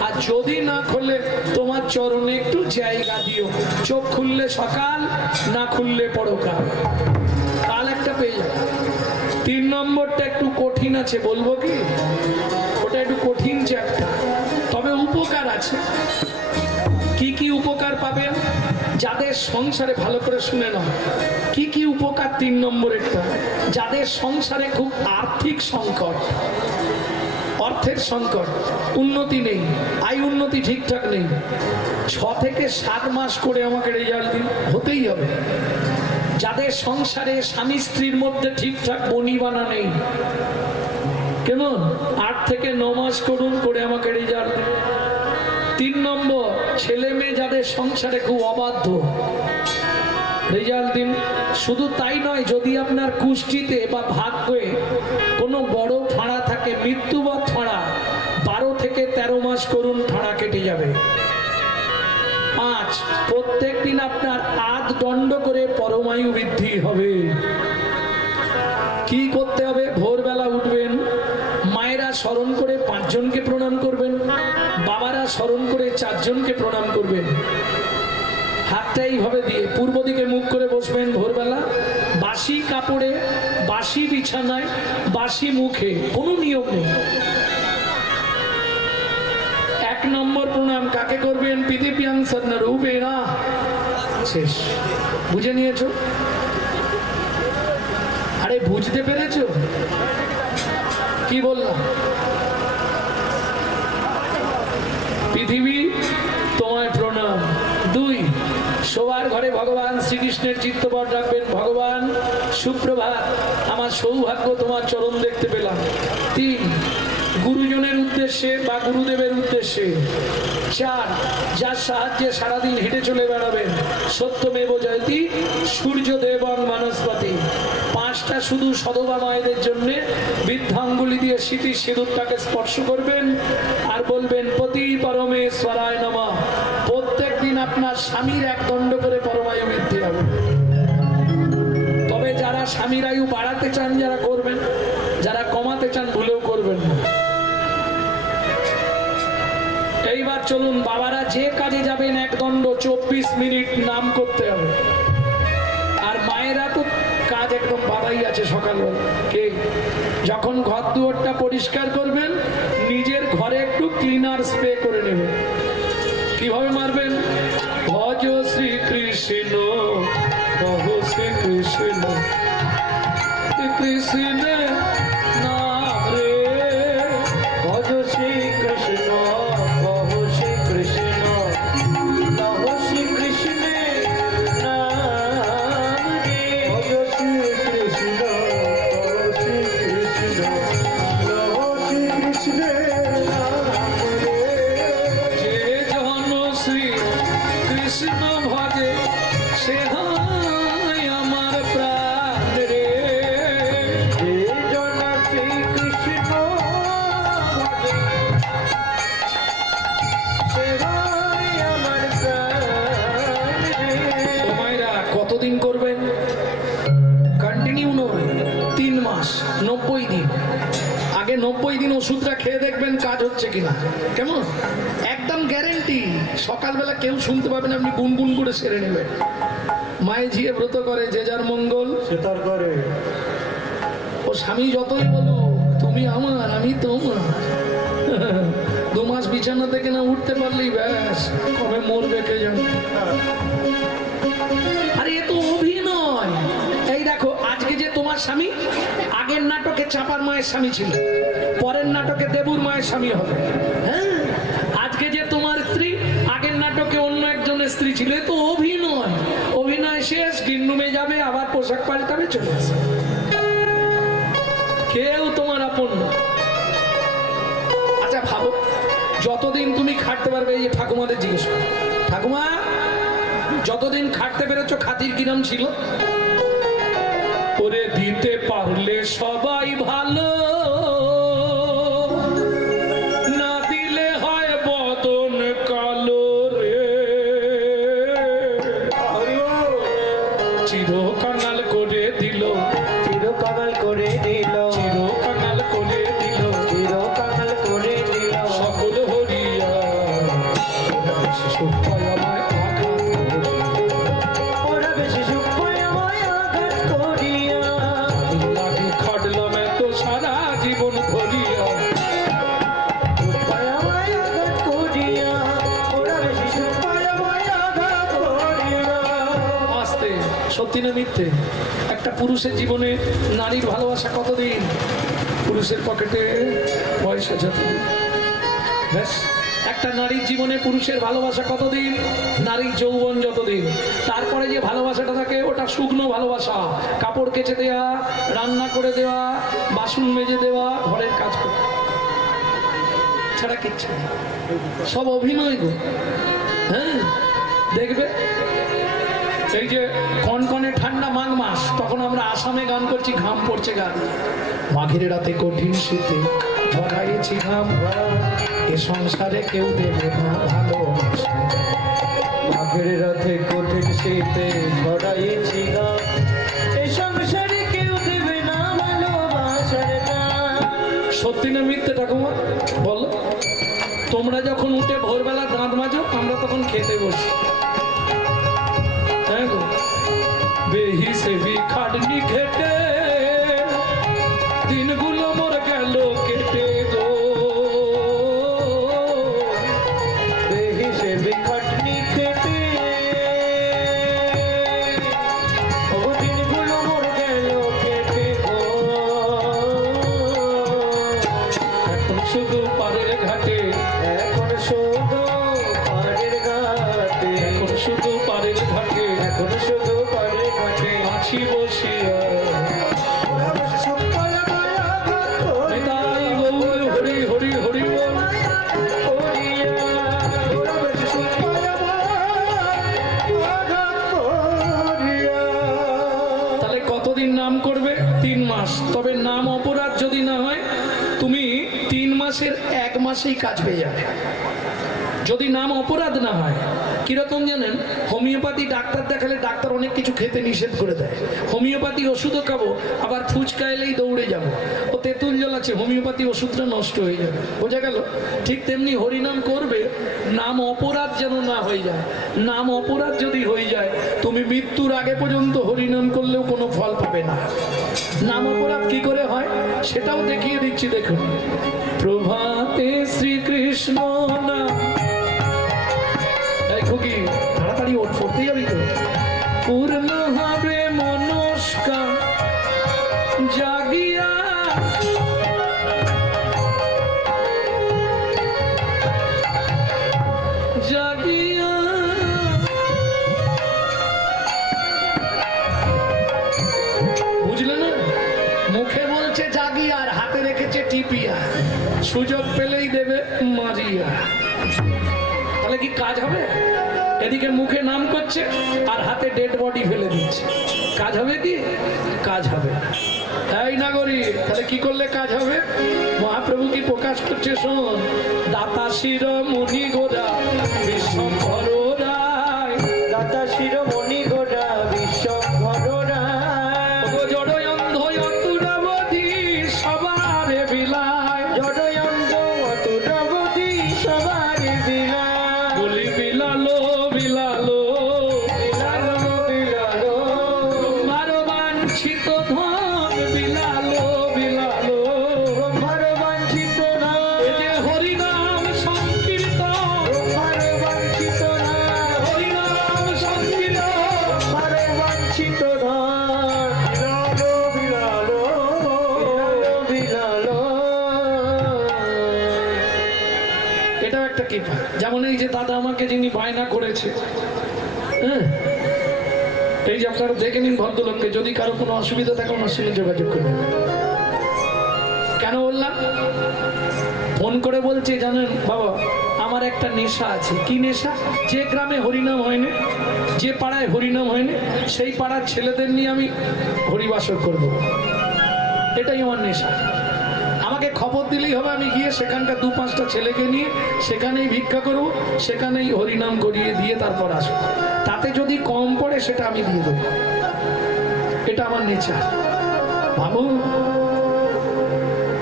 আর যদি না খোলে তোমার চরণে একটু জায়গা দিও। চোখ খুললে সকাল, না খুললে পরকাল। কাল একটা পেয়ে যাবে। ৩ নম্বরটা একটু কঠিন আছে, বলবো কি? ওটা একটু কঠিন চ্যাপ্টার, তবে উপকার আছে। কি কি উপকার পাবেন? যাদের সংসারে, ভালো করে শুনে নাও কি কি উপকার। ৩ নম্বরেরটা, যাদের সংসারে খুব আর্থিক সংকট, অর্থের সংকট, উন্নতি নেই, আয় উন্নতি ঠিকঠাক নেই, ৬ থেকে ৭ মাস করে আমাকে রেজাল্ট দিন, হতেই হবে। যাদের সংসারে স্বামী স্ত্রীর মধ্যে ঠিকঠাক বনিবানা নেই, কেমন 8 থেকে 9 মাস করুন, করে আমাকে রেজাল্ট দিন। 3 নম্বর, ছেলে মেয়ে যাদের সংসারে খুব অবাধ্য, রেজাল্ট দিন। শুধু তাই নয়, যদি আপনার কুষ্টিতে বা ভাগ্যে কোনো বড় ফাঁড়া থাকে, মৃত্যুবৎ ফাঁড়া, 12 থেকে 13 মাস করুন, ফাঁড়া কেটে যাবে। 5, প্রত্যেক দিন আপনার আধ দণ্ড করে পরমায়ু বৃদ্ধি হবে। কি করতে হবে? ভোরবেলা উঠবেন, মায়েরা স্মরণ করে 5 জনকে প্রণাম করবেন, বাবারা স্মরণ করে 4 জনকে প্রণাম করবেন। হাতটা এইভাবে দিয়ে পূর্ব দিকে মুখ করে বসবেন ভোরবেলা, বাসি কাপড়ে, বাসি বিছানায়, বাসি মুখে, কোনো নিয়ম নেই। 1 নম্বর প্রণাম কাকে করবেন? পৃথিবীং সন্নরূপেণা। শেষ। বুঝে নিয়েছো? আরে বুঝতে পেরেছো কি বললাম? পৃথিবী তোমায় প্রণাম। 2, শোবার ঘরে ভগবান শ্রীকৃষ্ণের চিত্তপট রাখবেন। ভগবান সুপ্রভাত, আমার সৌভাগ্য তোমার চরণ দেখতে পেলাম। 3, গুরুজনের উদ্দেশ্যে বা গুরুদেবের উদ্দেশ্যে। 4, যার সাহায্যে সারাদিন হেঁটে চলে বেড়াবেন, সত্যমেব জয়তি সূর্যদেবং বনস্পতি। 5টা শুধু সধবা মায়েদের জন্য, বৃদ্ধাঙ্গুলি দিয়ে স্মৃতি সিঁদুরটাকে স্পর্শ করবেন আর বলবেন পতি পরমেশ্বরায় নমঃ। প্রত্যেক দিন আপনার স্বামীর 1 দণ্ড করে পরমায়ু বৃদ্ধি হবে। তবে যারা স্বামীর আয়ু বাড়াতে চান, যারা করবেন, যারা কমাতে চান ভুলেও করবেন না। এইবার চলুন, বাবারা যে কাজে যাবেন 1 দণ্ড 24 মিনিট নাম করতে হবে। আর মায়েরা তো কাজ একদম বাবাই আছে সকালবেলা। কে? যখন ঘর দুয়ারটা পরিষ্কার করবেন, নিজের ঘরে একটু ক্লিনার স্প্রে করে নেবেন। কিভাবে মারবেন? ভজ শ্রীকৃষ্ণ, কহ শ্রীকৃষ্ণ, কৃষ্ণ নাম রে। ভজ শ্রীকৃষ্ণ, কহ শ্রীকৃষ্ণ, কহ শ্রীকৃষ্ণের নাম রে। ভজ শ্রীকৃষ্ণ, কহ শ্রীকৃষ্ণ, কহ শ্রীকৃষ্ণের নাম রে। যে জন শ্রী কৃষ্ণ ভজে, সে হয় আমার প্রাণ রে। যে জন শ্রীকৃষ্ণ ভজে, সে হয় আমার প্রাণ রে। ও মায়েরা, কতদিন করবেন? কন্টিনিউ নয়, 3 মাস, 90 দিন। আগে 90 দিন ওষুধটা খেয়ে দেখবেন কাজ হচ্ছে কিনা। কেমন? একদম গ্যারেন্টি। সকালবেলা কেউ শুনতে পাবেন, আপনি গুনগুন করে সেরে নেবেন। মায়ে ঝিয়ে ব্রত করে, যে যার মঙ্গল সে তার করে। ও স্বামী যতই বলো তুমি আমার, আমি তোমার। 2 মাস বিছানা থেকে না উঠতে পারলেই ব্যাস, কবে মরবে কে জানে। আরে এ তো অভিনয়। এই দেখো, আজকে যে তোমার স্বামী, আগের নাটকে চাপার মায়ের স্বামী ছিল, পরের নাটকে দেবুর মায়ের স্বামী হবে। হ্যাঁ, আজকে যে তোমার স্ত্রী, আগের নাটকে অন্য একজনের স্ত্রী ছিল। এ তো অভিনয়। অভিনয় শেষ, গিন্নুমে যাবে, আবার পোশাক পাল্টাবে, চলে আসবে। কেউ তোমার আপন না। আচ্ছা ভাবো, যতদিন তুমি খাটতে পারবে, এই যে ঠাকুমাদের জিজ্ঞেস করো, ঠাকুমা যতদিন খাটতে পেরেছো খাতির কিরম ছিল? করে দিতে পারলে সবাই ভালো, না দিলে হয় বদন কালো রে। চিরকাঙাল করে দিল, চিরকাঙাল করে দিল, চিরকাঙাল করে দিল, চিরকাঙাল করে দিল। সকল হরিয়া সুখ পায় আমায় আঘাত করিয়া। ওরা বেশি সুখ পায় আমায় আঘাত করিয়া। লাগে খাটলাম এত সারা জীবন ধরিয়া, সুখ পায় আমায় আঘাত করিয়া। ওরা বেশি সুখ পায় আমায় আঘাত করিয়া। আস্তে। সত্যি না মিথ্যে? একটা পুরুষের জীবনে নারীর ভালোবাসা কতদিন? পুরুষের পকেটে পয়সা যতদিন, ব্যাস একটা একটা নারীর জীবনে পুরুষের ভালোবাসা কতদিন? নারীর যৌবন যতদিন। তারপরে যে ভালোবাসাটা থাকে ওটা শুকনো ভালোবাসা, কাপড় কেচে দেওয়া, রান্না করে দেওয়া, বাসন মেজে দেওয়া, ঘরের কাজ করে, ছাড়া কিচ্ছু নেই। সব অভিনয় গো। হ্যাঁ, দেখবে এই যে কনকনে ঠান্ডা মাঘ মাস, তখন আমরা আসামে গান করছি, ঘাম পড়ছে গান। মাঘের রাতে কঠিন শীতে ঝরাইছি ঘাম, এ সংসারে কেউ দেবে না ভালোবাসা। মাঘের রাতে কঠিন শীতে ঝরাইছি গান, এ সংসারে কেউ দেবে না ভালোবাসার গান। সত্যি না মিথ্যে ঠাকুমা বলো? তোমরা যখন উঠে ভোরবেলা দাঁত মাজো, আমরা তখন খেতে বসি। হ্যাঁ গো, বেহি সে ভি খাটনি খেটে দিনগুলো মোর গেল কেটে গো। বেহি সে বিখাটনি খেটে ও দিনগুলো মোর গেল কেটে গো। এখন শুধু পাড়ের ঘাটে, এখন শুধু পাড়ের ঘাটে, এখন শুধু পাড়ের ঘাটে এখন শুধু পাড়ের ঘাটে আছি বসিয়া। নিতাই গৌর হরি হরি হরি বল। তাহলে কতদিন নাম করবে? 3 মাস। তবে নাম অপরাধ যদি না হয়, তুমি 3 মাসের 1 মাসেই কাজ পেয়ে যাবে। যদি নাম অপরাধ না হয়, কিরকম জানেন? হোমিওপ্যাথি ডাক্তার দেখালে ডাক্তার অনেক কিছু খেতে নিষেধ করে দেয়। হোমিওপ্যাথি ওষুধও খাবো, আবার ফুচকা এলেই দৌড়ে যাবো, ও তেঁতুল জল আছে, হোমিওপ্যাথি ওষুধটা নষ্ট হয়ে যাবে। বোঝা গেল? ঠিক তেমনি হরিনাম করবে, নাম অপরাধ যেন না হয়ে যায়। নাম অপরাধ যদি হয়ে যায়, তুমি মৃত্যুর আগে পর্যন্ত হরিনাম করলেও কোনো ফল পাবে না। নাম অপরাধ কি করে হয় সেটাও দেখিয়ে দিচ্ছি, দেখুন। প্রভাতে শ্রীকৃষ্ণ নাম, খুকি তাড়াতাড়ি ওঠ, পড়তে যাবি তো। পূর্ণ হবে মনস্কার জাগিয়া, জাগিয়া বুঝলে না? মুখে বলছে জাগিয়া আর হাতে রেখেছে টিপিয়া, সুযোগ পেলেই দেবে মারিয়া। তাহলে কি কাজ হবে? এদিকে মুখে নাম করছে আর হাতে ডেড বডি ফেলে দিচ্ছে, কাজ হবে কি? কাজ হবে। এই নাগরিক, তাহলে কি করলে কাজ হবে? মহাপ্রভু কি প্রকাশ করছে? শোন, দাতা শির মুনি গোরা বিশ্বম্ভর রায়, দাতা শিরোমণি গোরা বিশ্বম্ভর রায়, ও জড় অন্ধ অতুরাবধি সবারে বিলায়, জড়য়ন্ত অতুরাবধি সবারে বিলায়, বলি বিলালো বিলালো বিলালো বিলালো, ব্রহ্মার বাঞ্ছিত ধন বিলালো বিলালো, ব্রহ্মার বাঞ্ছিত নাম, এ যে হরিনাম সংকীর্তন, ব্রহ্মার বাঞ্ছিত নাম, হরিনাম সংকীর্তন। ব্রহ্মার বাঞ্ছিত নাম, বিলালো বিলালো, বিলালো বিলালো। এটাও একটা কৃপা। যেমন এই যে দাদা আমাকে যিনি বায়না করেছে, হ্যাঁ, এই যে আপনারা দেখে নিন ভদ্রলোককে, যদি কারো কোনো অসুবিধা থাকে ওনার সঙ্গে যোগাযোগ করবেন। কেন বললাম? ফোন করে বলছে, জানেন বাবা, আমার একটা নেশা আছে। কি নেশা? যে গ্রামে হরিনাম হয়নি, যে পাড়ায় হরিনাম হয়নি, সেই পাড়ার ছেলেদের নিয়ে আমি হরিবাসর করে দেবো। এটাই আমার নেশা। আমাকে খবর দিলেই হবে, আমি গিয়ে সেখানকার 2-5টা ছেলেকে নিয়ে সেখানেই ভিক্ষা করবো, সেখানেই হরিনাম করিয়ে দিয়ে তারপর আসবো। তাতে যদি কম পড়ে সেটা আমি দিয়ে দেবো। এটা আমার নেশা। ভাবুন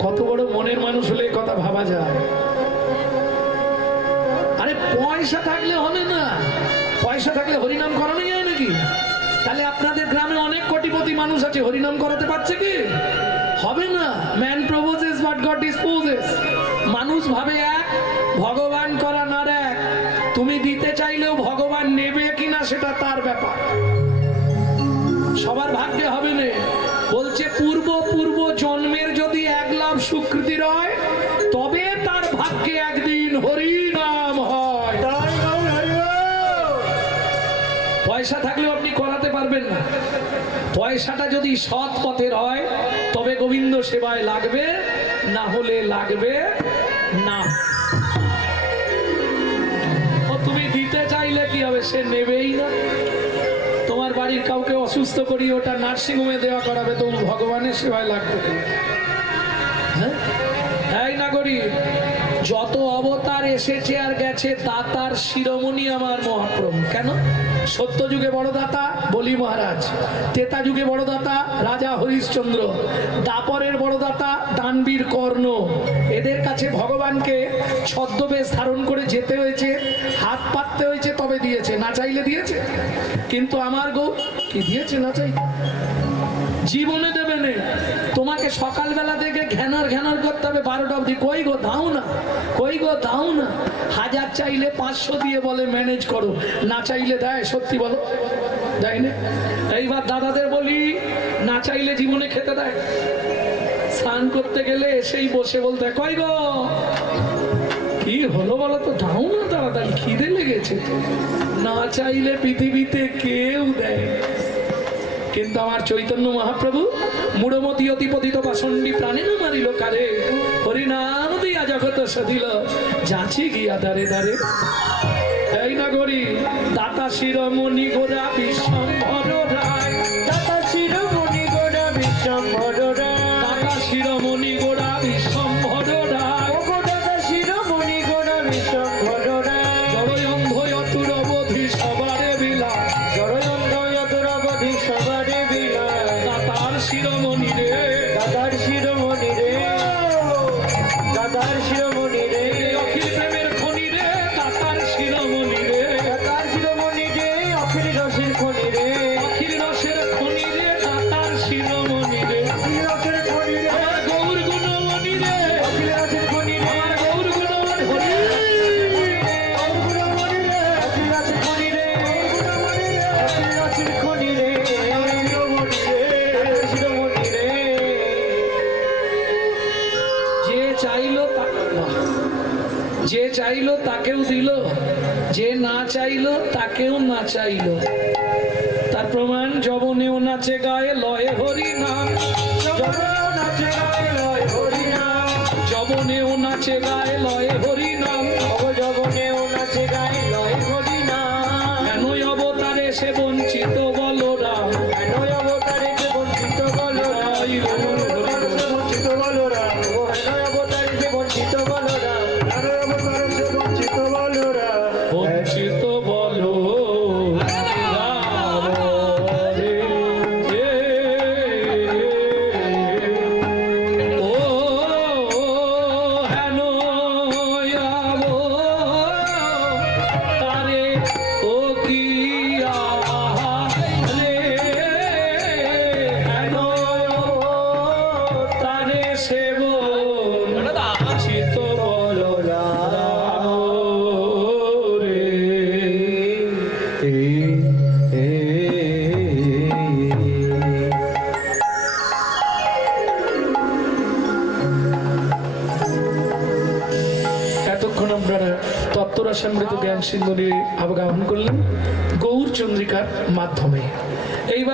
কত বড় মনের মানুষ হলে এই কথা ভাবা যায়। আরে পয়সা থাকলে হবে না, পয়সা থাকলে হরিনাম করানো যায় নাকি? তাহলে আপনাদের গ্রামে অনেক কোটিপতি মানুষ আছে, হরিনাম করাতে পারছে কি? হবে না। Man proposes but god disposes. মানুষ ভাবে এক, ভগবান করা না এক। তুমি দিতে চাইলেও ভগবান নেবে কিনা সেটা তার ব্যাপার, সবার ভাগ্যে হবে না। বলছে পূর্ব পূর্ব জন্মের যদি 1 লাভ সুকৃতি রয়, তবে তার ভাগ্যে একদিন হরি নাম পয়সা থাকলেও আপনি করাতে পারবেন না। পয়সাটা যদি সৎ পথের হয় তবে গোবিন্দ সেবায় লাগবে, না হলে লাগবে না। ও তুমি দিতে চাইলে কি হবে, সে নেবেই না। তোমার বাড়ির কাউকে অসুস্থ করি ওটা নার্সিংহোমে দেওয়া করাবে, তো ভগবানের সেবায় লাগবে কেন? হ্যাঁ, এই নাগরিক, যত অবতার এসেছে আর গেছে দাতার শিরোমণি আমার মহাপ্রভু। কেন? সত্য যুগে বড় দাতা বলি মহারাজ, ত্রেতা যুগে বড় দাতা রাজা হরিশ্চন্দ্র, দাপরের বড় দাতা দানবীর কর্ণ। এদের কাছে ভগবানকে ছদ্মবেশ ধারণ করে যেতে হয়েছে, হাত পাততে হয়েছে, তবে দিয়েছে, না চাইলে দিয়েছে। কিন্তু আমার গৌ কি দিয়েছে না চাই, জীবনে দেবে না। তোমাকে সকালবেলা থেকে ঘ্যানার ঘ্যানার করতে হবে 12টা অবধি, কই গো দাও না, কই গো দাও না। 1000 চাইলে 500 দিয়ে বলে ম্যানেজ করো, না চাইলে দেয়? সত্যি বলো, দেয় না? এইবার দাদাদের বলি, না চাইলে জীবনে খেতে দেয়? স্নান করতে গেলে এসেই বসে বলতে হয়, কই গো কি হলো বলো তো, দাও না তাড়াতাড়ি, খিদে লেগেছে। না চাইলে পৃথিবীতে কেউ দেয়। কিন্তু আমার চৈতন্য মহাপ্রভু মূঢ়মতি অতিপতিত বাসন্ডী প্রাণে মারিল কারে, হরিনাম দিয়া জগত সদিল, যাচি গিয়া দারে দারে। এই নগরী দাতা শিরোমণি গোরা বিশ্বম্ভর রায়, দাতা শিরোমণি গোরা বিশ্বম্ভর রায়, দাতা শিরোমণি গোরা বিশ্বম্ভর রায়, ওগো দাতা শিরোমণি গোরা বিশ্বম্ভর রায়, জড়য়ন্ধ অতুর অবধি সবারে বিলা, জড়য়ন্ধ অতুর অবধি সবারে বিলায়, দাতার শিরোমণি রে, দাতার শিরোমণি রে, দাতার শিরোমণি রে, অখিল প্রেমের খনি রে, দাতার শিরোমণি রে, দাতার শিরোমণি রে, অখিল রসের খনি রে, অখিল রসের খনি রে, দাতার শিরোমণি রে, অখিল রসের খনি রে, আমার গৌর গুণমণি রে, অখিল রসের খনি রে, আমার গৌর গুণমণি হরি। অখিল রসের খনি রে, অখিল রসের খনি রে, শিরোমণি রে, শিরোমণি রে। যে চাইলো তাকেও দিল, যে না চাইলো তাকেও না চাইলো। তার প্রমাণ যবনেও নাচে গায়ে লয়ে হরি নাম, জগতেও নাচে গায়ে লয় হরি নাম, যবনেও নাচে গায়ে লয়ে হরি নাম। ওগো জগনেও নাচে গায়ে লয় হরি নাম, কেন অবতারে সে বঞ্চিত বলরাম, কেন অবতারে যে বঞ্চিত বলরাম, কেন অবতারে সে বঞ্চিত বলরাম, ও কেন অবতারে যে বঞ্চিত বলরাম, কেন অবতারে সে বঞ্চিত বলরাম, বঞ্চিত বলো রাম রে। ও হেন তারে ও কি রে, হেন তারে সেব চিত বলো রাম রে। এতক্ষণ আপনারা তত্ত্বরসামৃত জ্ঞান সিন্ধু নিয়ে আবগাহন করলেন গৌর চন্দ্রিকার মাধ্যমে। এইবার